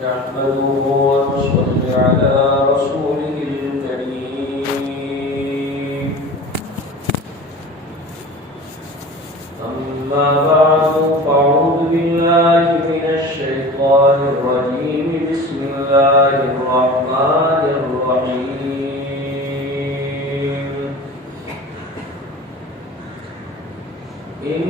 نحمده ونصلي على رسوله الكريم أما بعد فأعوذ بالله من الشيطان الرجيم بسم الله الرحمن الرحيم إن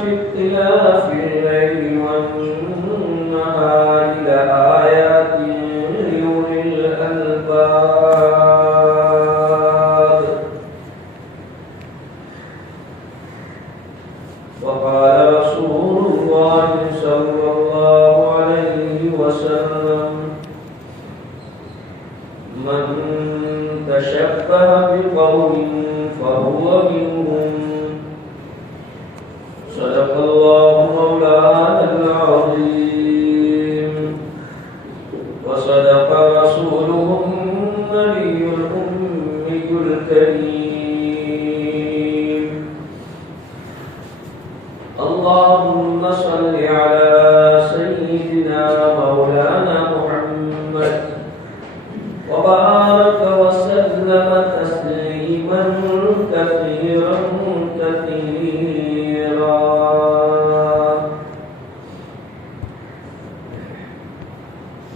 في اختلاف الليل والنهار لآيات لأولي الألباب وقال رسول الله صلى الله عليه وسلم من تشبه بقوم فهو منهم صدق الله مولانا العظيم وصدق رسوله النبي الأمي الكريم اللهم صل على سيدنا مولانا محمد وبارك وسلم تسليما كثيرا كثيرا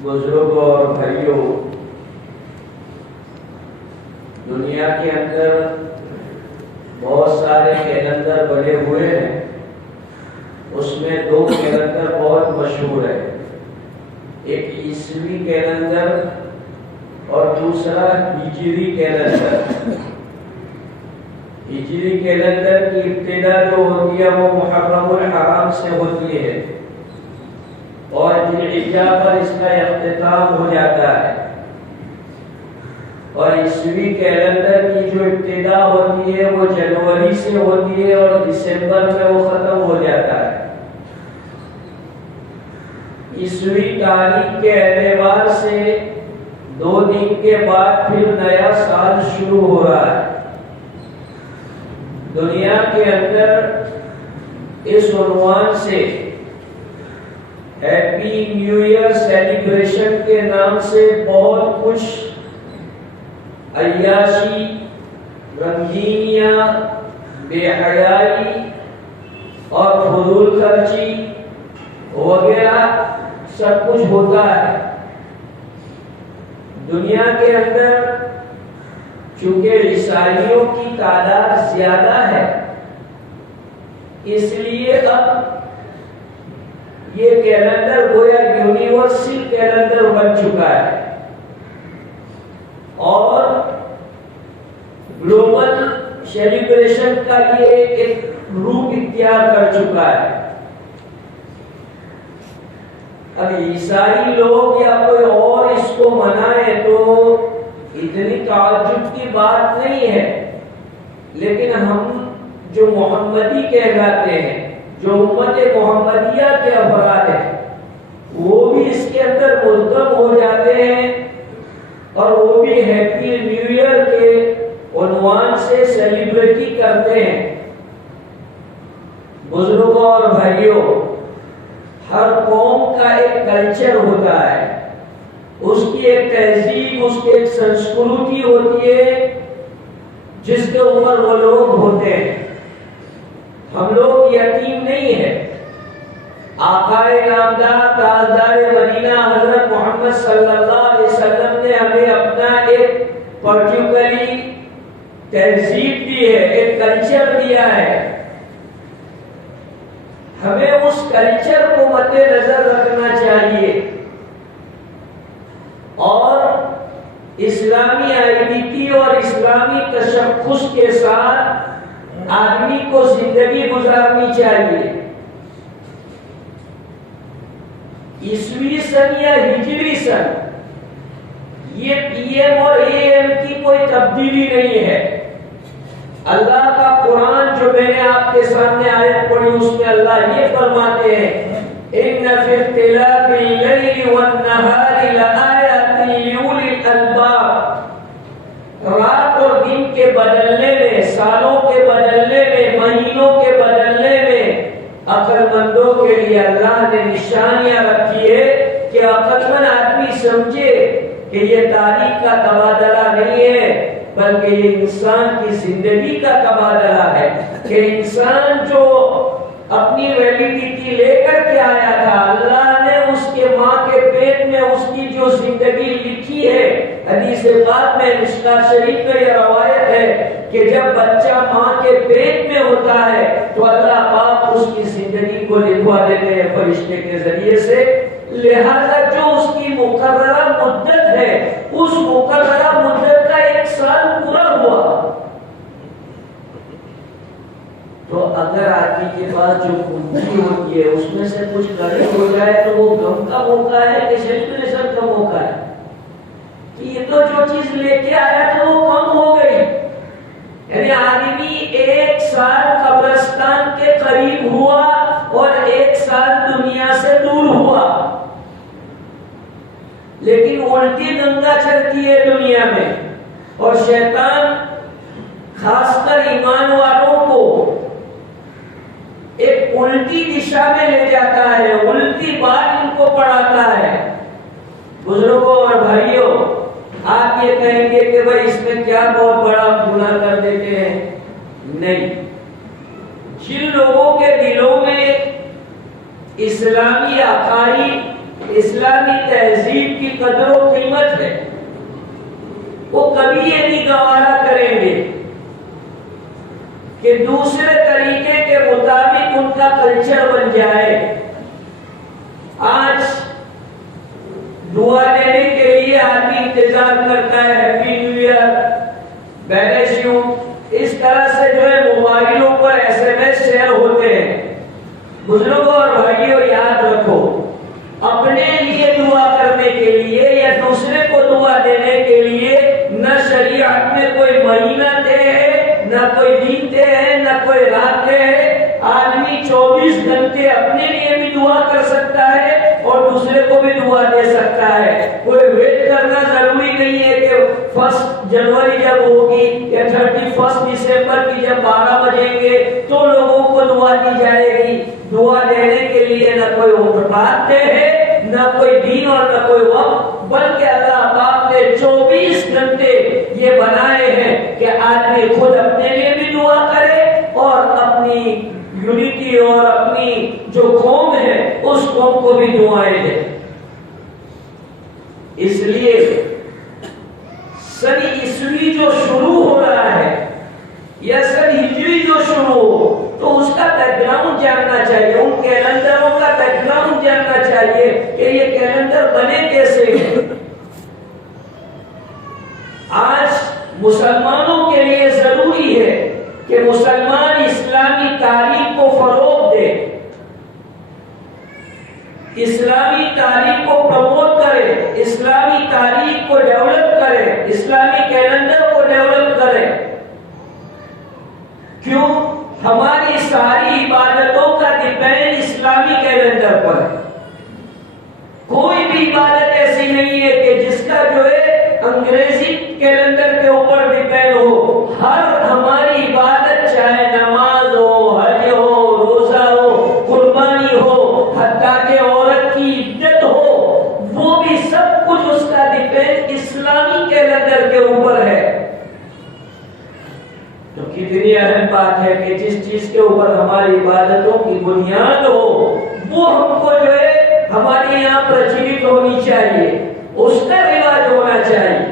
بزرگوں اور بھائیوں، دنیا کے اندر بہت سارے کیلنڈر بنے ہوئے ہیں، اس میں دو کیلنڈر بہت مشہور ہے، ایک عیسوی کیلنڈر اور دوسرا ہجری کیلنڈر۔ ہجری کیلنڈر کی ابتدا جو ہوتی ہے وہ محرم الحرام سے ہوتی ہے اور ذوالحجہ پر اس کا اختتام ہو جاتا ہے، اور عیسوی کیلنڈر کی جو ابتدا ہوتی ہے وہ جنوری سے ہوتی ہے اور دسمبر میں وہ ختم ہو جاتا ہے۔ عیسوی تاریخ کے اعتبار سے 2 دن کے بعد پھر نیا سال شروع ہو رہا ہے۔ دنیا کے اندر اس عنوان سے ہیپی نیو ایئر سیلیبریشن کے نام سے بہت کچھ عیاشی، رنگینیاں، بے حیائی اور فضول خرچی وغیرہ سب کچھ ہوتا ہے۔ دنیا کے اندر چونکہ عیسائیوں کی تعداد زیادہ ہے، اس لیے اب یہ کیلنڈر گویا یونیورسل کیلنڈر بن چکا ہے اور گلوبل سیلیبریشن کا یہ ایک روپ اختیار کر چکا ہے۔ اب عیسائی لوگ یا کوئی اور اس کو منائے تو اتنی تعجب کی بات نہیں ہے، لیکن ہم جو محمدی کہلاتے ہیں، جو امت محمدیہ کے افراد ہیں، وہ بھی اس کے اندر ملزم ہو جاتے ہیں اور وہ بھی ہیپی نیو ایئر کے عنوان سے سیلیبریٹی کرتے ہیں۔ بزرگوں اور بھائیوں، ہر قوم کا ایک کلچر ہوتا ہے، اس کی ایک تہذیب، اس کی ایک سنسکرتی ہوتی ہے جس کے اوپر وہ لوگ ہوتے ہیں۔ ہم لوگ یتیم نہیں ہیں۔ آقا نامدار تاجدار مدینہ حضرت محمد صلی اللہ علیہ وسلم نے ہمیں اپنا ایک پرٹیکولری تہذیب دی ہے، ایک کلچر دیا ہے۔ ہمیں اس کلچر کو مد نظر رکھنا چاہیے اور اسلامی آئیڈینٹی اور اسلامی تشخص کے ساتھ آدمی کو زندگی گزارنی چاہیے۔ عیسوی سن یا ہجری سن، یہ پی ایم اور اے ایم کی کوئی تبدیلی نہیں ہے۔ اللہ کا قرآن جو میں نے آپ کے سامنے آیت پڑھی، اس میں اللہ یہ فرماتے ہیں ان فی اختلاف اللیل والنہار لآیات لأولی الالباب۔ رات اور دن کے بدلنے میں، سالوں کے بدلنے میں، مہینوں کے بدلنے میں عقل مندوں کے لیے اللہ نے نشانیاں رکھی ہے کہ عقل سمجھے کہ یہ تاریخ کا تبادلہ نہیں ہے بلکہ یہ انسان کی زندگی کا تبادلہ ہے، کہ انسان جو اپنی ویلیڈیٹی لے کر کے آیا تھا، اللہ نے اس کے ماں کے پیٹ میں اس کی جو زندگی لکھی ہے، حدیث پاک میں مشکوٰۃ شریف میں یہ روایت ہے کہ جب بچہ ماں کے پیٹ میں ہوتا ہے تو اللہ پاک اس کی زندگی کو لکھوا دیتے ہیں فرشتے کے ذریعے سے، لہذا جو اس کی مقررہ مدت ہے اس مقررہ مدت کا 1 سال پورا ہوا، تو اگر آدمی کے پاس جو کنجی ہوتی ہے اس میں سے کچھ غائب ہو جائے تو وہ غم کا موقع ہے کہ سیلیبریشن کا موقع ہے، کہ یہ تو جو چیز لے کے آیا تھا وہ کم ہو گئی، یعنی آدمی 1 سال قبرستان کے قریب ہوا اور 1 سال دنیا سے دور ہوا، لیکن الٹی گنگا چلتی ہے دنیا میں، اور شیطان خاص کر ایمان والوں کو ایک الٹی دشا میں لے جاتا ہے، الٹی بات ان کو پڑھاتا ہے۔ بزرگوں اور بھائیوں، آپ یہ کہیں گے کہ بھائی اس میں کیا بہت بڑا گناہ کر دیتے ہیں، نہیں، جن لوگوں کے دلوں میں اسلامی عقائد، اسلامی تہذیب کی قدر و قیمت ہے، وہ کبھی یہ نہیں گوارا کریں گے کہ دوسرے طریقے کے مطابق ان کا کلچر بن جائے۔ آج دعا دینے کے لیے آدمی انتظار کرتا ہے، happy new year, balance you, اس طرح سے جو ہے موبائلوں پر SMS شیئر ہوتے ہیں۔ بزرگوں اور بھائیوں، یاد رکھو، اپنے لیے دعا کرنے کے لیے یا دوسرے کو دعا دینے کے لیے نہ شریعت میں کوئی مہینہ طے ہے، نہ کوئی دن طے ہے، نہ کوئی رات طے ہے۔ آدمی 24 گھنٹے اپنے لیے بھی دعا کر سکتا ہے اور دوسرے کو بھی دعا دے سکتا ہے۔ کوئی ویٹ کرنا ضروری نہیں ہے کہ 1 جنوری جب ہوگی یا 31 دسمبر کی جب 12 بجیں گے تو لوگوں کو دعا دی جائے گی۔ دعا دینے کے لیے نہ کوئی اوقات طے ہے، نہ کوئی دن اور نہ کوئی وقت، بلکہ اللہ پاک نے 24 گھنٹے یہ بنائے ہیں کہ آدمی خود اپنے لیے بھی دعا کرے اور اپنی یونٹی اور اپنی جو قوم ہے اس قوم کو بھی دعائیں دے۔ اس لیے سن عیسوی جو شروع ہو رہا ہے یا سن ہجری جو شروع ہو تو اس کا بیک گراؤنڈ جاننا چاہیے، ان کیلنڈروں کا بیک گراؤنڈ جاننا چاہیے کہ یہ کیلنڈر بنے کیسے ہیں۔ آج مسلمانوں کے لیے ضروری ہے کہ مسلمان اسلامی تاریخ کو فروغ دے، اسلامی تاریخ کو پروموٹ کرے، اسلامی تاریخ کو ڈیولپ کرے، اسلامی کیلنڈر کو ڈیولپ کرے۔ کیوں؟ ہماری ساری عبادتوں کا ڈیپینڈ اسلامی کیلنڈر پر ہے۔ کوئی بھی عبادت ایسی نہیں ہے کہ جس کا جو ہے انگریزی کیلنڈر کے اوپر ڈیپینڈ ہو۔ ہر ہماری عبادت، چاہے نماز ہو، حج ہو، روزہ ہو، قربانی ہو، حتیٰ کہ عورت کی عدت ہو، وہ بھی سب کچھ اس کا ڈیپینڈ اسلامی کیلنڈر کے اوپر ہے۔ تو کتنی اہم بات ہے کہ جس چیز کے اوپر ہماری عبادتوں کی بنیاد ہو وہ ہم کو جو ہے ہمارے یہاں پرچلت ہونی چاہیے، اس کا رواج ہونا چاہیے۔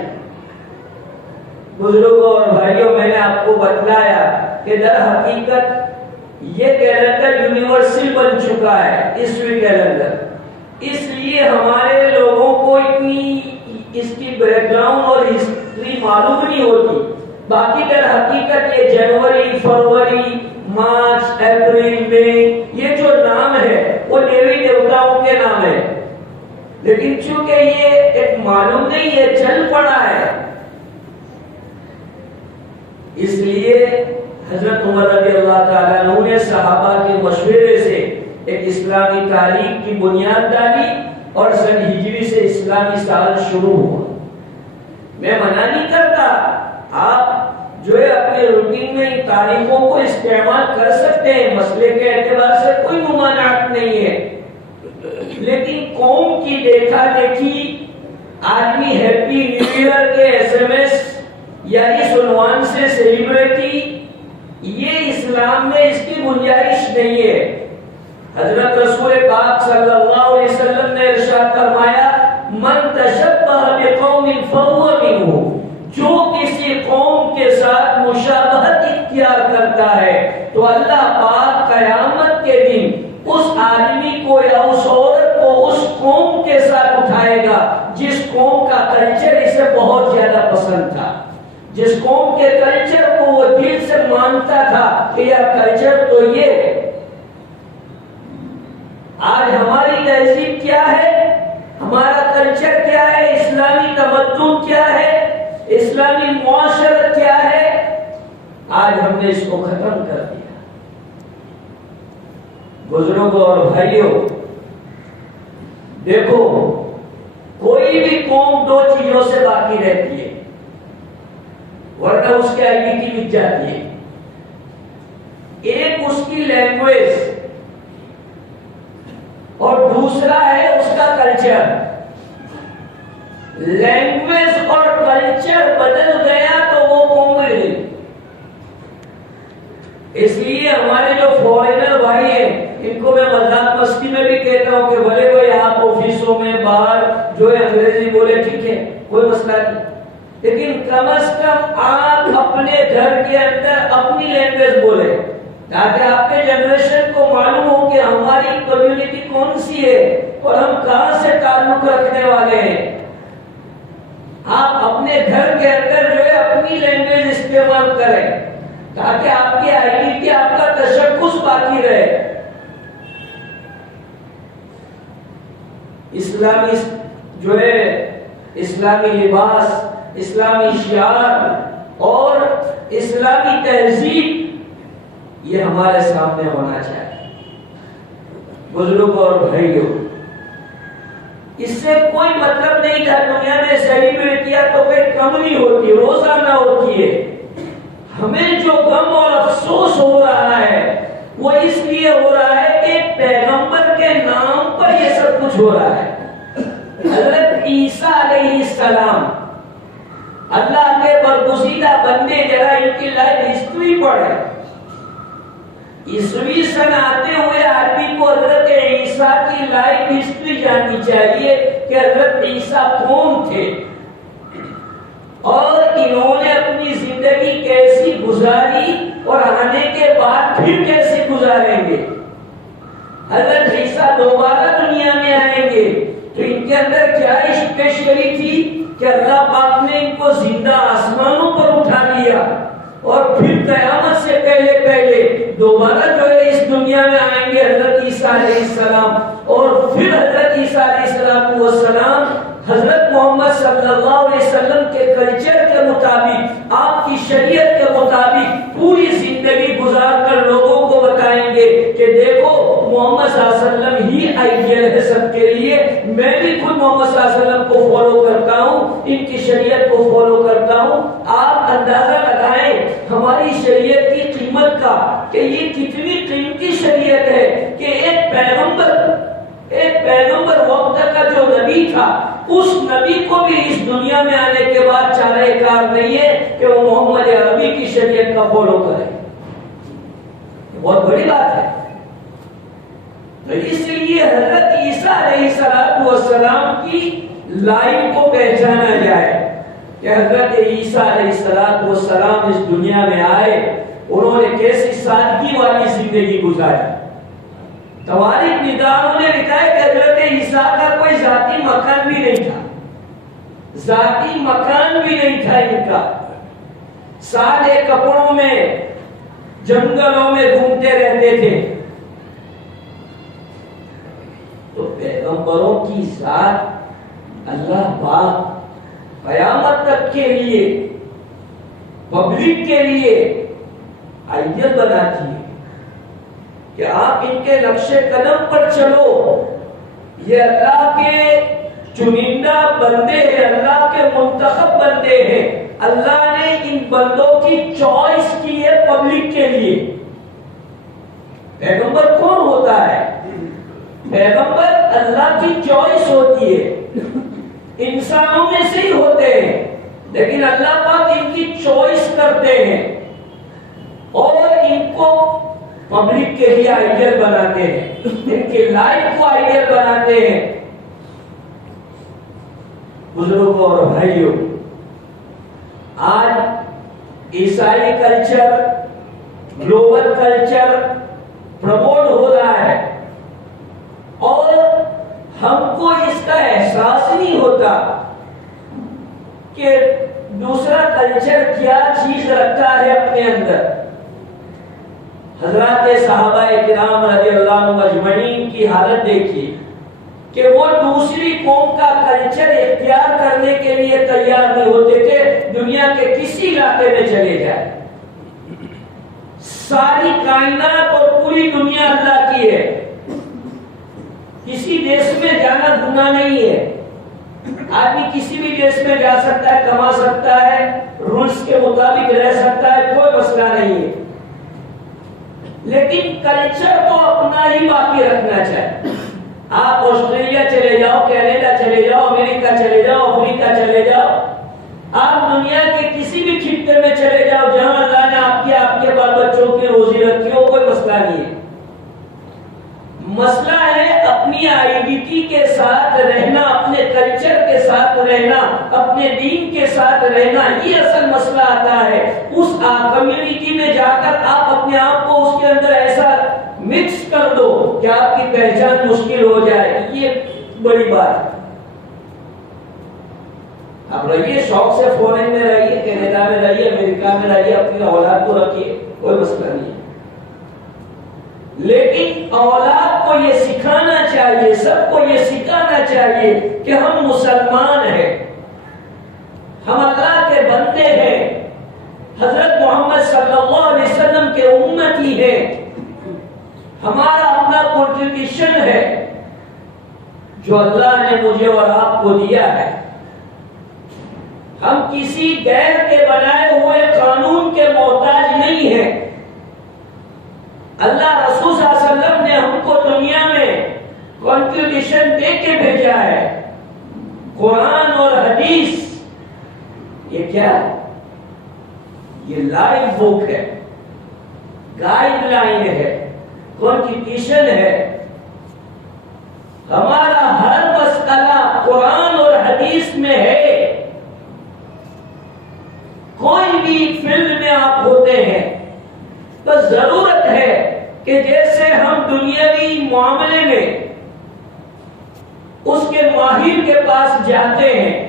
بزرگوں اور بھائیوں، میں نے آپ کو بتلایا کہ در حقیقت یہ کیلنڈر یونیورسل بن چکا ہے، عیسوی کیلنڈر، اس لیے ہمارے لوگوں کو اتنی اس کی بیک گراؤنڈ اور ہسٹری معلوم نہیں ہوتی۔ باقی در حقیقت یہ جنوری، فروری، مارچ، اپریل، مئی، یہ جو نام ہے وہ دیوی دیوتاؤں کے نام ہے، لیکن چونکہ یہ ایک معلوم نہیں ہے، چل پڑا ہے، اس لیے حضرت عمر رضی اللہ تعالیٰ عنہ نے صحابہ کے مشورے سے ایک اسلامی تاریخ کی بنیاد ڈالی اور سن ہجری سے اسلامی سال شروع ہوا۔ میں منع نہیں کرتا، آپ جو ہے اپنے روٹین میں ان تاریخوں کو استعمال کر سکتے ہیں، مسئلے کے اعتبار سے کوئی ممانعت نہیں ہے، لیکن قوم کی دیکھا دیکھی آدمی ہیپی نیو ایئر کے SMS یا اس عنوان سے سیلیبریٹی، یہ اسلام میں اس کی گنجائش نہیں ہے۔ حضرت رسول پاک صلی اللہ علیہ وسلم نے ارشاد فرمایا من تشبہ بقوم فہو منہم، جو کسی قوم کے ساتھ مشابہت اختیار کرتا ہے تو اللہ پاک قیامت کے دن اس آدمی کو یا اس عورت کو اس قوم کے ساتھ اٹھائے گا جس قوم کا کلچر اسے بہت زیادہ پسند تھا، جس قوم کے کلچر کو وہ دل سے مانتا تھا کہ یہ کلچر تو یہ ہے۔ آج ہماری تہذیب کیا ہے، ہمارا کلچر کیا ہے، اسلامی تمدن کیا ہے، اسلامی معاشرت کیا ہے، آج ہم نے اس کو ختم کر دیا۔ بزرگوں اور بھائیوں، دیکھو کوئی بھی قوم دو چیزوں سے باقی رہتی ہے ورنہ اس کی آئیڈینٹی مٹ جاتی ہے۔ ایک اس کی لینگویج اور دوسرا ہے اس کا کلچر۔ لینگویج اور کلچر بدل گیا تو وہ قوم مر گئی۔ اس لیے ہمارے جو فورینر بھائی ہیں ان کو میں مذاق مستی میں بھی کہتا ہوں کہ بھلے بھائی آپ آفسوں میں باہر جو ہے انگریزی بولے ٹھیک ہے، کوئی مسئلہ نہیں، لیکن کم از کم آپ اپنے گھر کے اندر اپنی لینگویج بولے تاکہ آپ کے جنریشن کو معلوم ہو کہ ہماری کمیونٹی کون سی ہے اور ہم کہاں سے تعلق رکھنے والے ہیں۔ آپ اپنے گھر کے اندر جو ہے اپنی لینگویج استعمال کریں تاکہ آپ کی آئیڈینٹی، آپ کا تشخص باقی رہے۔ اسلامی جو ہے اسلامی لباس، اسلامی شعار اور اسلامی تہذیب یہ ہمارے سامنے ہونا چاہیے۔ بزرگوں اور بھائیوں، اس سے کوئی مطلب نہیں تھا دنیا میں سیلیبریٹیاں تو کوئی کم نہیں ہوتی، روزانہ ہوتی ہے۔ ہمیں جو غم اور افسوس ہو رہا ہے وہ اس لیے ہو رہا ہے کہ پیغمبر کے نام پر یہ سب کچھ ہو رہا ہے۔ حضرت عیسیٰ علیہ السلام اللہ کے برگزیدہ بندے، ذرا ان کی لائف ہسٹری پڑھیں۔ عیسوی سن آتے ہوئے آدمی کو حضرت عیسیٰ کی لائف ہسٹری جاننی چاہیے کہ حضرت عیسیٰ کون تھے اور انہوں نے اپنی زندگی کیسی گزاری اور آنے کے بعد پھر کیسے گزاریں گے۔ حضرت عیسیٰ دوبارہ دنیا میں آئیں گے تو ان کے اندر کیا اسپیشلی تھی کہ اللہ پاک نے ان کو زندہ آسمانوں پر اٹھا لیا اور پھر قیامت سے پہلے دوبارہ جو ہے اس دنیا میں آئیں گے حضرت عیسیٰ علیہ السلام، اور پھر حضرت عیسیٰ علیہ السلام حضرت محمد صلی اللہ علیہ وسلم کے کلچر کے مطابق، آپ کی شریعت کے مطابق پوری زندگی گزار کر لوگوں کو بتائیں گے کہ دیکھو محمد صلی اللہ علیہ وسلم ہی آئیڈیل ہے سب کے لیے، میں بھی خود محمد صلی اللہ علیہ وسلم کو فالو کرتا ہوں، ان کی شریعت کو فالو کرتا ہوں۔ آپ اندازہ لگائیں ہماری شریعت کی قیمت کا کہ یہ کتنی قیمتی شریعت ہے کہ ایک پیغمبر وقت کا جو نبی تھا اس نبی کو بھی اس دنیا میں آنے کے بعد چارہ کار نہیں ہے کہ وہ محمد عربی کی شریعت کا فالو کرے۔ بہت بڑی بات ہے۔ تو اس لیے حضرت عیسیٰ علیہ السلام کی لائف کو پہچانا جائے کہ حضرت عیسیٰ علیہ السلام اس دنیا میں آئے، انہوں نے کیسی سادگی والی زندگی گزاری۔ تواریخ نگاروں نے لکھا ہے کہ حضرت عیسیٰ کا کوئی ذاتی مکان بھی نہیں تھا، ذاتی مکان بھی نہیں تھا ان کا، سادے کپڑوں میں جنگلوں میں گھومتے رہتے تھے۔ تو پیغمبروں کی ذات اللہ پاک قیامت تک کے لیے پبلک کے لیے آئیڈیل بناتی ہے کہ آپ ان کے نقش قدم پر چلو، یہ اللہ کے چنندہ بندے ہیں، اللہ کے منتخب بندے ہیں، اللہ نے ان بندوں کی چوائس کی ہے پبلک کے لیے۔ پیغمبر کون ہوتا ہے؟ پیغمبر اللہ کی چوائس ہوتی ہے۔ انسانوں میں سے ہی ہوتے ہیں، لیکن اللہ پاک ان کی چوائس کرتے ہیں اور ان کو پبلک کے لیے آئیڈیل بناتے ہیں، ان کی لائف کو آئیڈیل بناتے ہیں۔ بزرگوں اور بھائیوں، آج عیسائی کلچر، گلوبل کلچر پروموٹ ہو رہا ہے اور ہم کو اس کا احساس نہیں ہوتا کہ دوسرا کلچر کیا چیز رکھتا ہے اپنے اندر۔ حضرات صحابہ کرام رضی اللہ عنہم اجمعین کی حالت دیکھیے کہ وہ دوسری قوم کا کلچر اختیار کرنے کے لیے تیار نہیں ہوتے تھے، دنیا کے کسی علاقے میں چلے جائیں۔ ساری کائنات اور پوری دنیا اللہ کی ہے، کسی دیش میں جانا گناہ نہیں ہے، آدمی کسی بھی دیش میں جا سکتا ہے، کما سکتا ہے، رولز کے مطابق رہ سکتا ہے، کوئی مسئلہ نہیں ہے، لیکن کلچر کو اپنا ہی باقی رکھنا چاہیے۔ آپ آسٹریلیا چلے جاؤ، کینیڈا چلے جاؤ، امریکہ چلے جاؤ، افریقہ چلے جاؤ، آپ دنیا کے کسی بھی خطے میں چلے جاؤ جہاں اللہ نے آپ کے بال بچوں کی روزی رکھی ہو، کوئی مسئلہ نہیں ہے۔ مسئلہ ہے اپنی آئیڈینٹی کے ساتھ رہنا، اپنے کلچر کے ساتھ رہنا، اپنے دین کے ساتھ رہنا، یہ اصل مسئلہ آتا ہے۔ اس کمیونٹی میں جا کر آپ اپنے آپ کو اس کے اندر ایسا مکس کر دو کہ آپ کی پہچان مشکل ہو جائے، یہ بڑی بات ہے۔ اب رہیے شوق سے، فورن میں رہیے، کینیڈا میں رہیے، امریکہ میں رہیے، اپنی اولاد کو رکھیے، کوئی مسئلہ نہیں ہے، لیکن اولاد کو یہ سکھانا چاہیے، سب کو یہ سکھانا چاہیے کہ ہم مسلمان ہیں، ہم اللہ کے بندے ہیں، حضرت محمد صلی اللہ علیہ وسلم کے امتی ہیں، ہمارا اپنا کنٹریبیوشن ہے جو اللہ نے مجھے اور آپ کو دیا ہے۔ ہم کسی غیر کے بنائے ہوئے قانون کے محتاج نہیں ہیں۔ اللہ رسول صلی اللہ علیہ وسلم نے ہم کو دنیا میں کنٹریبیوشن دے کے بھیجا ہے۔ قرآن اور حدیث یہ کیا ہے؟ یہ لائف بک ہے، گائیڈ لائن ہے، کنٹریبیوشن ہے۔ ہمارا ہر مسئلہ قرآن اور حدیث میں ہے۔ کوئی بھی فیلڈ میں آپ ہوتے ہیں تو ضرورت ہے کہ جیسے ہم دنیاوی معاملے میں اس کے ماہر کے پاس جاتے ہیں،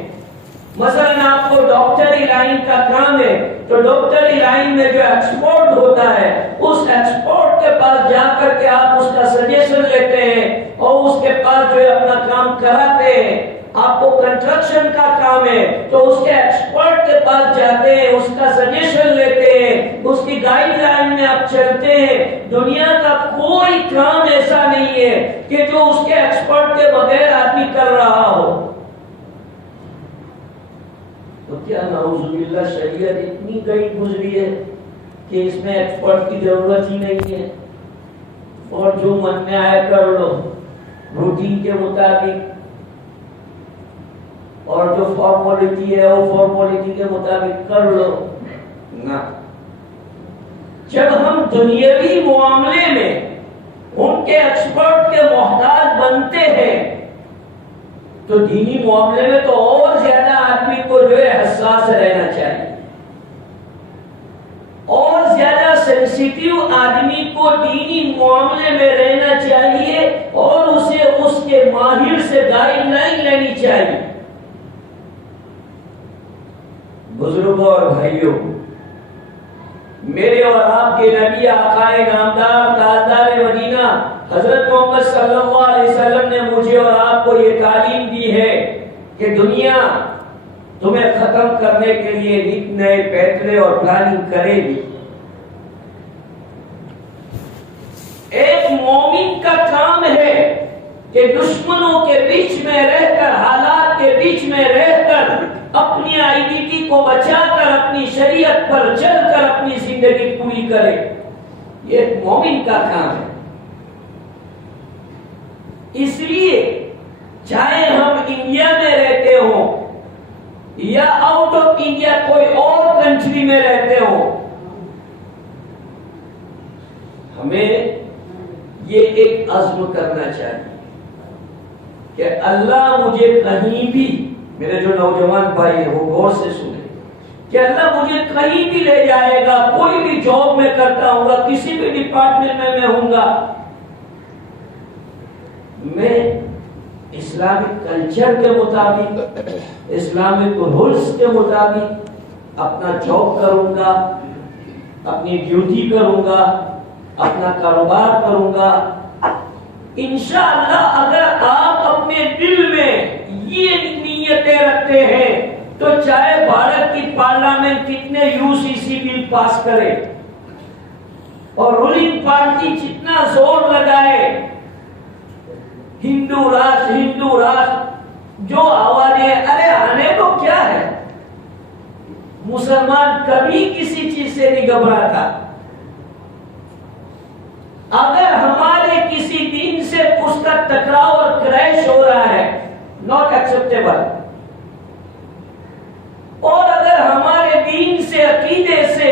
مثلا آپ کو ڈاکٹری لائن کا کام ہے تو ڈاکٹری لائن میں جو ایکسپرٹ ہوتا ہے اس ایکسپرٹ کے پاس جا کر کے آپ اس کا سجیشن لیتے ہیں اور اس کے پاس جو ہے اپنا کام کراتے ہیں۔ آپ کو کنسٹرکشن کا کام ہے تو اس کے ایکسپرٹ کے پاس جاتے ہیں، اس کا سجیشن لیتے ہیں، اس کی گائیڈ لائن میں آپ چلتے ہیں۔ دنیا کا کوئی کام ایسا نہیں ہے کہ جو اس کے ایکسپرٹ کے بغیر آدمی کر رہا ہو۔ تو کیا نعوذ باللہ شریعت اتنی گئی گزری ہے کہ اس میں ایکسپرٹ کی ضرورت ہی نہیں ہے، اور جو من میں آئے کر لو روٹین کے مطابق، اور جو فارمولیٹی ہے وہ فارمولیٹی کے مطابق کر لو نہ۔ جب ہم دنیاوی معاملے میں ان کے ایکسپرٹ کے محتاج بنتے ہیں تو دینی معاملے میں تو اور زیادہ آدمی کو جو ہے حساس رہنا چاہیے، اور زیادہ سینسیٹیو آدمی کو دینی معاملے میں رہنا چاہیے اور اسے اس کے ماہر سے گائیڈ لائن لینی چاہیے۔ بزرگوں اور بھائیوں، میرے اور آپ کے نبی آقائے نامدار تاجدار مدینہ حضرت محمد صلی اللہ علیہ وسلم نے مجھے اور آپ کو یہ تعلیم دی ہے کہ دنیا تمہیں ختم کرنے کے لیے نئے فیصلے اور پلاننگ کرے گی۔ ایک مومن کا کام ہے کہ دشمنوں کے بیچ میں رہ کر، حالات کے بیچ میں رہ کر اپنی آئیڈینٹی کو بچا کر، اپنی شریعت پر چل کر اپنی زندگی پوری کرے، یہ ایک مومن کا کام ہے۔ اس لیے چاہے ہم انڈیا میں رہتے ہوں، یا آؤٹ آف انڈیا کوئی اور کنٹری میں رہتے ہو، ہمیں یہ ایک عزم کرنا چاہیے کہ اللہ مجھے کہیں بھی، میرے جو نوجوان بھائی ہیں وہ غور سے سنیں، کہ اللہ مجھے کہیں بھی لے جائے گا، کوئی بھی جاب میں کرتا ہوں گا، کسی بھی ڈپارٹمنٹ میں ہوں گا، میں اسلامک کلچر کے مطابق، اسلامک رولز کے مطابق اپنا جاب کروں گا، اپنی ڈیوٹی کروں گا، اپنا کاروبار کروں گا۔ انشاءاللہ اگر آپ اپنے دل میں یہ نیتیں رکھتے ہیں تو چاہے بھارت کی پارلیمنٹ کتنے UCC بل پاس کرے اور رولنگ پارٹی جتنا زور لگائے، ہندو راج جو آوازیں، ارے آنے کو کیا ہے، مسلمان کبھی کسی چیز سے نہیں گھبراتا۔ اگر ہمارے کسی دین سے اس کا ٹکراؤ اور کریش ہو رہا ہے، ناٹ ایکسپٹیبل، اور اگر ہمارے دین سے، عقیدے سے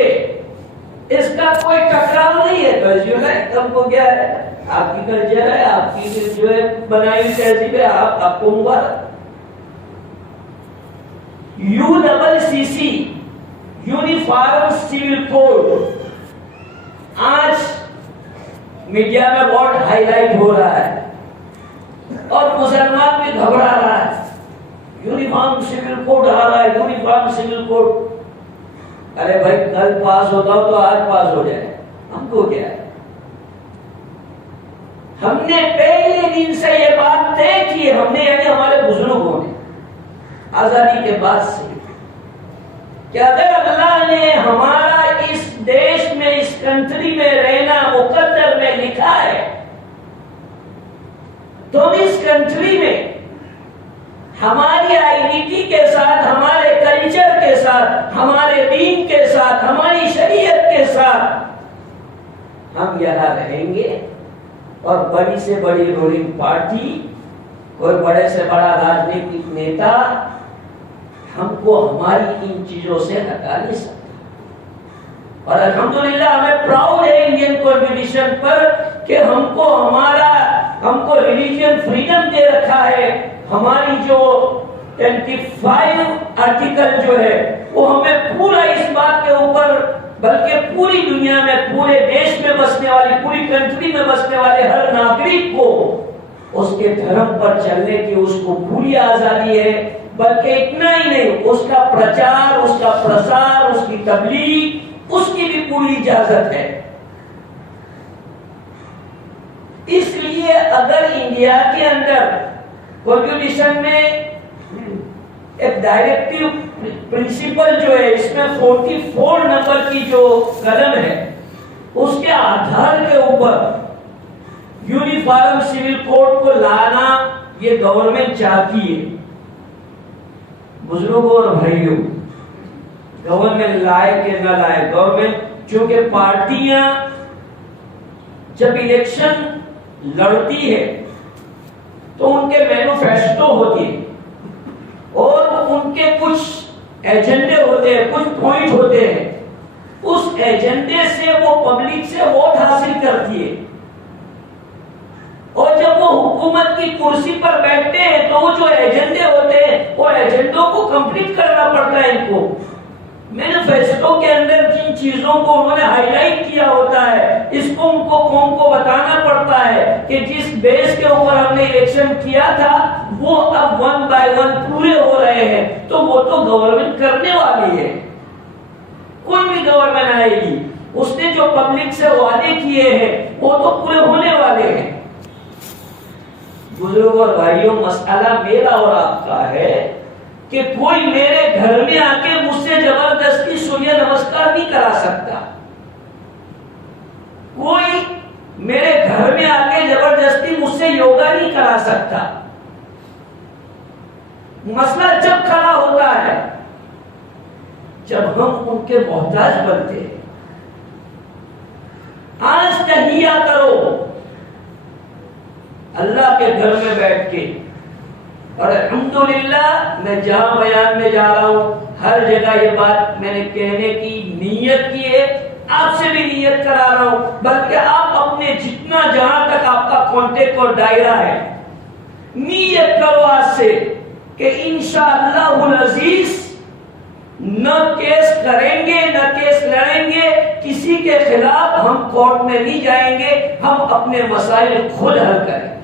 اس کا کوئی ٹکراؤ نہیں ہے تو ہم کو کیا ہے، آپ کی کلچر ہے، آپ کی جو ہے بنائی ہوئی تہذیب ہے، آپ کو مبارک۔ UCC یونیفارم سول کوڈ آج میڈیا میں بہت ہائی لائٹ ہو رہا ہے اور مسلمان بھی گھبرا رہا ہے، یونیفارم سول کوڈ آ رہا ہے، یونیفارم سول کوڈ۔ ارے بھائی کل پاس ہوتا ہو تو آج پاس ہو جائے، ہم کو کیا ہے؟ ہم نے پہلے دن سے یہ بات طے کی، ہم نے یعنی ہمارے بزرگوں نے آزادی کے بعد سے، کہ اگر اللہ نے ہمارا اس دیش میں، اس کنٹری میں رہنا مقدر میں لکھا ہے تو ہم اس کنٹری میں ہماری آئیڈینٹی کے ساتھ، ہمارے کلچر کے ساتھ، ہمارے دین کے ساتھ، ہماری شریعت کے ساتھ ہم یہاں رہیں گے، اور بڑی سے بڑی رولنگ پارٹی، کوئی بڑے سے بڑا راجنیتک نیتا ہم کو ہماری ان چیزوں سے ہٹا نہیں سکتا۔ اور الحمدللہ ہمیں پراؤڈ ہے انڈین کانسٹیٹیوشن پر کہ ہم کو ریلیجن فریڈم دے رکھا ہے۔ ہماری جو 25 آرٹیکل جو ہے وہ ہمیں پورا اس بات کے اوپر، بلکہ پوری دنیا میں، پورے دیش میں بسنے والی، پوری کنٹری میں بسنے والے ہر ناگرک کو اس کے دھرم پر چلنے کی اس کو پوری آزادی ہے، بلکہ اتنا ہی نہیں، اس کا پرچار، اس کا پرسار، اس کی تبلیغ، اس کی بھی پوری اجازت ہے۔ اس لیے اگر انڈیا کے اندر کانسٹیٹیوشن میں ایک ڈائریکٹیو پرنسپل جو ہے، اس میں 44 نمبر کی جو کلم ہے، اس کے آدھار کے اوپر یونیفارم سول کوڈ کو لانا یہ گورنمنٹ چاہتی ہے۔ بزرگوں اور بھائیوں، گورنمنٹ لائے کہ نہ لائے، گورنمنٹ چونکہ پارٹیاں جب الیکشن لڑتی ہے تو ان کے مینیفیسٹو ہوتی ہے اور ان کے کچھ ایجنڈے ہوتے ہیں، کچھ پوائنٹ ہوتے ہیں، اس ایجنڈے سے وہ پبلک سے ووٹ حاصل کرتی ہے، اور جب وہ حکومت کی کرسی پر بیٹھتے ہیں تو وہ جو ایجنڈے ہوتے ہیں وہ ایجنڈوں کو کمپلیٹ کرنا پڑتا ہے۔ ان کو مینیفیسٹو کے اندر جن چیزوں کو انہوں نے ہائی لائٹ کیا ہوتا ہے، اس کو ان کو قوم کو بتانا پڑتا ہے کہ جس بیس کے اوپر ہم نے الیکشن کیا تھا وہ اب 1 by 1 پورے ہو رہے ہیں، تو وہ تو گورنمنٹ کرنے والی ہے۔ کوئی بھی گورنمنٹ آئے گی، اس نے جو پبلک سے وعدے کیے ہیں وہ تو پورے ہونے والے ہیں۔ بزرگوں اور بھائیوں، مسئلہ میرا اور آپ کا ہے کہ کوئی میرے گھر میں آ کے مجھ سے زبردستی سوریہ نمسکار نہیں کرا سکتا، کوئی میرے گھر میں آ کے زبردستی مجھ سے یوگا نہیں کرا سکتا۔ مسئلہ جب کھڑا ہوتا ہے جب ہم ان کے محتاج بنتے ہیں۔ آج تہیہ کرو اللہ کے گھر میں بیٹھ کے، اور الحمدللہ میں جہاں بیان میں جا رہا ہوں ہر جگہ یہ بات میں نے کہنے کی نیت کی ہے، آپ سے بھی نیت کرا رہا ہوں، بلکہ آپ اپنے جتنا جہاں تک آپ کا کانٹیکٹ اور دائرہ ہے نیت کرو آج سے کہ انشاءاللہ العزیز نہ کیس کریں گے نہ کیس لڑیں گے، کسی کے خلاف ہم کورٹ میں نہیں جائیں گے، ہم اپنے مسائل خود حل کریں گے۔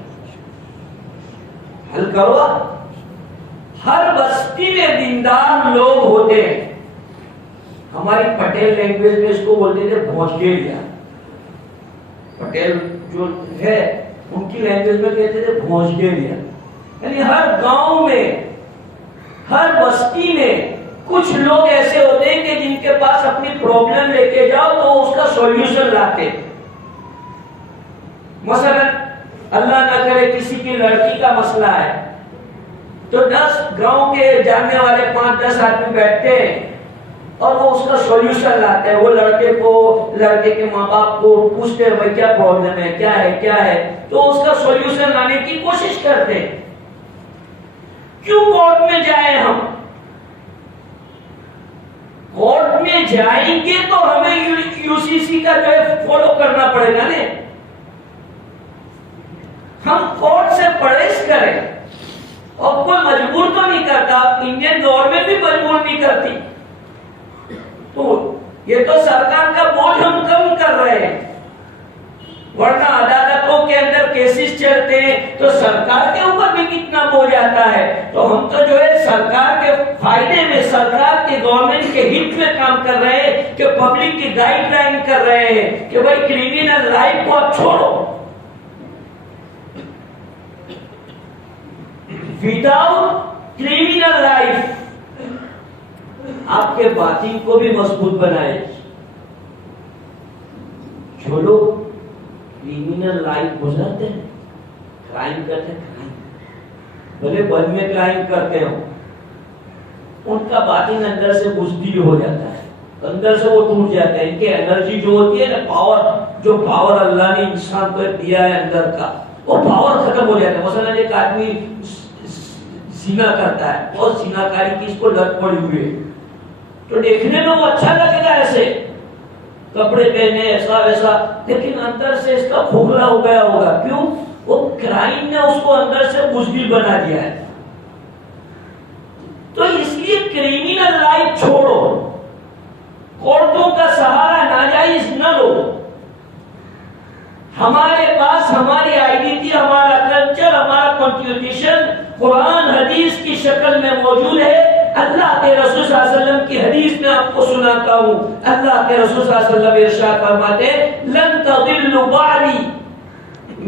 حل کرو۔ ہر بستی میں دیندار لوگ ہوتے ہیں، ہماری پٹیل لینگویج میں اس کو بولتے تھے بھونجگیڑیا، پٹیل جو ہے ان کی لینگویج میں کہتے تھے بھونجگیڑیا، یعنی ہر گاؤں میں ہر بستی میں کچھ لوگ ایسے ہوتے ہیں کہ جن کے پاس اپنی پرابلم لے کے جاؤ تو اس کا سولوشن لاتے۔ مثلا اللہ نہ کرے کسی کی لڑکی کا مسئلہ ہے تو 10 گاؤں کے جاننے والے 5-10 آدمی بیٹھتے ہیں اور وہ اس کا سولوشن لاتے ہیں۔ وہ لڑکے کو، لڑکے کے ماں باپ کو پوچھتے ہیں بھائی کیا پرابلم ہے، کیا ہے کیا ہے، تو اس کا سولوشن لانے کی کوشش کرتے ہیں۔ کیوں کورٹ میں جائیں ہم؟ کورٹ میں جائیں گے تو ہمیں یو سی سی کا جو ہے فالو کرنا پڑے گا نا۔ ہم کورٹ سے پرہیز کریں، اور کوئی مجبور تو نہیں کرتا، انڈین گورنمنٹ بھی مجبور نہیں کرتی، تو یہ تو سرکار کا بوجھ ہم کم کر رہے ہیں، ورنہ عدالتوں کے اندر کیسز چلتے ہیں تو سرکار کے اوپر بھی کتنا بوجھ آتا ہے۔ تو ہم تو جو ہے سرکار کے فائدے میں، سرکار کے گورنمنٹ کے ہت میں کام کر رہے ہیں کہ پبلک کی گائیڈ لائن کر رہے ہیں کہ بھائی کریمنل لائف کو آپ چھوڑو۔ وداؤٹ کریمنل لائف آپ کے باطن کو بھی مضبوط بنائے۔ جو لوگ کریمنل لائف گزرتے ہیں، کرائم کرتے ہیں، بھلے بد میں کرائم کرتے ہوں، ان کا باطن اندر سے بزدل ہو جاتا ہے، اندر سے وہ ٹوٹ جاتے ہیں۔ ان کی انرجی جو ہوتی ہے نا، پاور، جو پاور اللہ نے انسان کو دیا ہے اندر کا، وہ پاور ختم ہو جاتا ہے۔ مثلا ایک آدمی زنا کرتا ہے، بہت زنا کاری کی اس کو لت پڑی ہوئی ہے، تو دیکھنے میں وہ اچھا لگے گا، ایسے کپڑے پہنے ایسا ویسا، لیکن اندر سے اس کا کھوکھلا ہو گیا ہوگا۔ کیوں؟ وہ کرائم نے اس کو اندر سے بزدل بنا دیا ہے۔ تو اس لیے کریمنل لائف چھوڑو، کورٹوں کا سہارا ناجائز نہ لو۔ ہمارے پاس ہماری آئیڈینٹی، ہمارا کلچر، ہمارا کانسٹیٹیوشن قرآن حدیث کی شکل میں موجود ہے۔ اللہ کے رسول صلی اللہ علیہ وسلم کی حدیث میں آپ کو سناتا ہوں، اللہ کے رسول صلی اللہ علیہ وسلم ارشاد فرماتے ہیں لن تضلوا بعدی،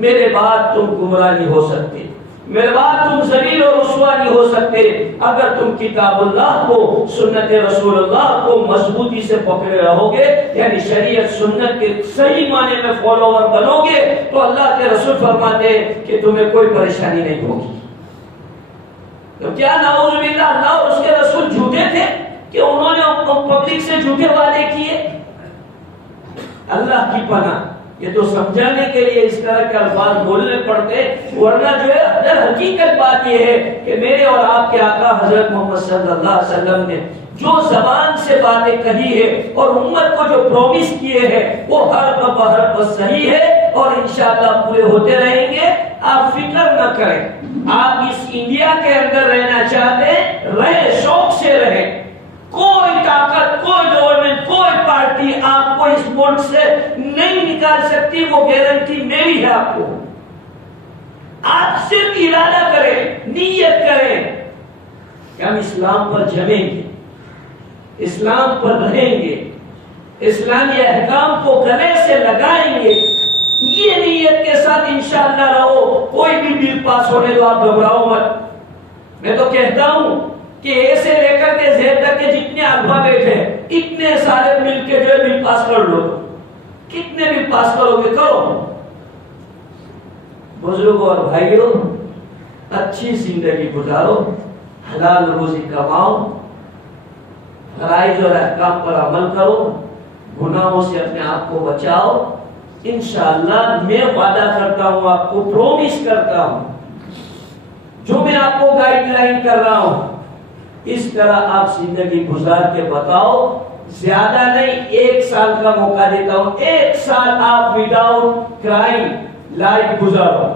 میرے بعد تم گمراہ نہیں ہو سکتے، میرے بعد تم ذلیل اور رسوا نہیں ہو سکتے اگر تم کتاب اللہ کو، سنت رسول اللہ کو مضبوطی سے پکڑے رہو گے، یعنی شریعت سنت کے صحیح معنی میں فالوور بنو گے، تو اللہ کے رسول فرماتے ہیں کہ تمہیں کوئی پریشانی نہیں ہوگی۔ تو کیا نعوذ باللہ اللہ اور اس کے رسول جھوٹے تھے کہ انہوں نے پبلک سے جھوٹے وعدے کیے؟ اللہ کی پناہ، یہ تو سمجھانے کے لیے اس طرح کے الفاظ بولنے پڑتے، ورنہ جو ہے در حقیقت بات یہ ہے کہ میرے اور آپ کے آقا حضرت محمد صلی اللہ علیہ وسلم نے جو زبان سے باتیں کہی ہے اور امت کو جو پرومس کیے ہیں وہ ہر بہر صحیح ہے اور انشاءاللہ پورے ہوتے رہیں گے۔ آپ فکر نہ کریں، آپ اس انڈیا کے اندر رہنا چاہتے ہیں، رہیں، شوق سے رہیں، کوئی طاقت، کوئی گورنمنٹ، کوئی پارٹی آپ کو اس ملک سے نہیں نکال سکتی، وہ گارنٹی میری ہے آپ کو۔ آپ صرف ارادہ کریں، نیت کریں کہ ہم اسلام پر جمیں گے، اسلام پر رہیں گے، اسلامی احکام کو گلے سے لگائیں گے، یہ نیت کے ساتھ انشاءاللہ رہو۔ کوئی بھی بل پاس ہونے دو، آپ گھبراؤ مت۔ میں تو کہتا ہوں کہ اے سے لے کر کے زید تک کے جتنے الفابیٹ ہیں اتنے سارے مل کے جو بل پاس کر لو، کتنے بھی پاس کرو گے کرو۔ بزرگوں اور بھائیوں، اچھی زندگی گزارو، حلال روزی کماؤ، فرائض اور احکام پر عمل کرو، گناہوں سے اپنے آپ کو بچاؤ۔ انشاءاللہ میں وعدہ کرتا ہوں، آپ کو پرومس کرتا ہوں، جو میں آپ کو گائیڈ لائن کر رہا ہوں اس طرح آپ زندگی گزار کے بتاؤ. زیادہ نہیں 1 سال کا موقع دیتا ہوں, 1 سال آپ وداؤٹ کرائم لائف گزارو,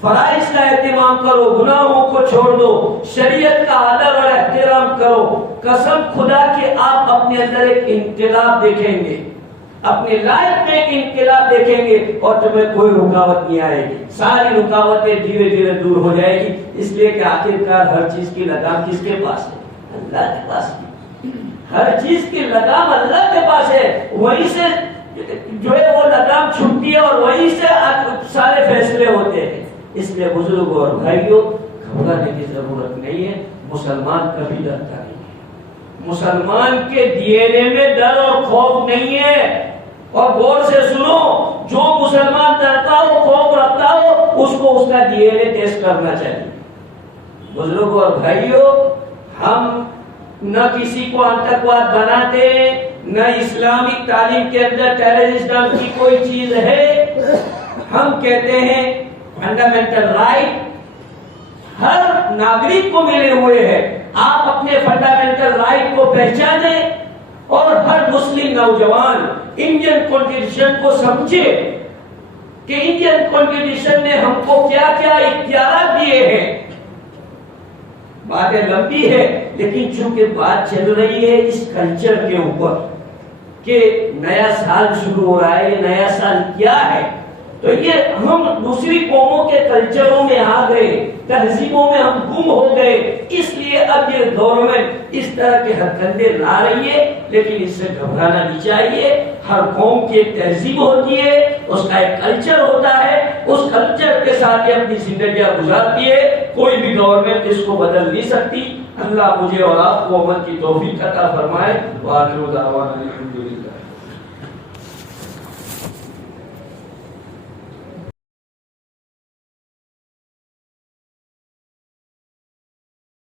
فرائض کا اہتمام کرو, گناہوں کو چھوڑ دو, شریعت کا ادب اور احترام کرو. قسم خدا کہ آپ اپنے اندر ایک انقلاب دیکھیں گے, اپنی لائف میں ایک انقلاب دیکھیں گے اور تمہیں کوئی رکاوٹ نہیں آئے گی. ساری رکاوٹیں دھیرے دھیرے دور ہو جائے گی, اس لیے کہ آخرکار ہر چیز کی لگام کس کے پاس ہے؟ اللہ کے پاس. ہر چیز کی لگام اللہ کے پاس ہے, وہیں سے جو ہے وہ لگام چھوٹتی ہے اور وہیں سے سارے فیصلے ہوتے ہیں. اس لیے بزرگوں اور بھائیوں گھبرانے کی ضرورت نہیں ہے. مسلمان کبھی ڈرتا نہیں ہے, مسلمان کے ڈی این اے میں ڈر اور خوف نہیں ہے. اور غور سے سنو, جو مسلمان ڈرتا ہو خوف رکھتا ہو اس کو اس کا ڈی این اے ٹیسٹ کرنا چاہیے. بزرگوں اور بھائیوں ہم نہ کسی کو آتنکواد بناتے, نہ اسلامک تعلیم کے اندر ٹیررزم کی کوئی چیز ہے. ہم کہتے ہیں فنڈامنٹل رائٹ ہر ناگرک کو ملے ہوئے ہیں. آپ اپنے فنڈامنٹل رائٹ کو پہچانیں اور ہر مسلم نوجوان انڈین کانسٹیٹیوشن کو سمجھے کہ انڈین کانسٹیٹیوشن نے ہم کو کیا کیا اختیارات دیے ہیں. باتیں لمبی ہے لیکن چونکہ بات چل رہی ہے اس کلچر کے اوپر کہ نیا سال شروع ہو رہا ہے, یہ نیا سال کیا ہے, تو یہ ہم دوسری قوموں کے کلچروں میں آ گئے, تہذیبوں میں ہم گم ہو گئے. اس لیے اب یہ گورنمنٹ اس طرح کے حرکتیں لا رہی ہے, لیکن اس سے گھبرانا نہیں چاہیے. ہر قوم کی ایک تہذیب ہوتی ہے, اس کا ایک کلچر ہوتا ہے, اس کلچر کے ساتھ یہ اپنی زندگیاں گزارتی ہے. کوئی بھی گورنمنٹ اس کو بدل نہیں سکتی. اللہ مجھے اور آپ کو عمل کی توفیق عطا فرمائے. وآخر دعوانا الحمدللہ.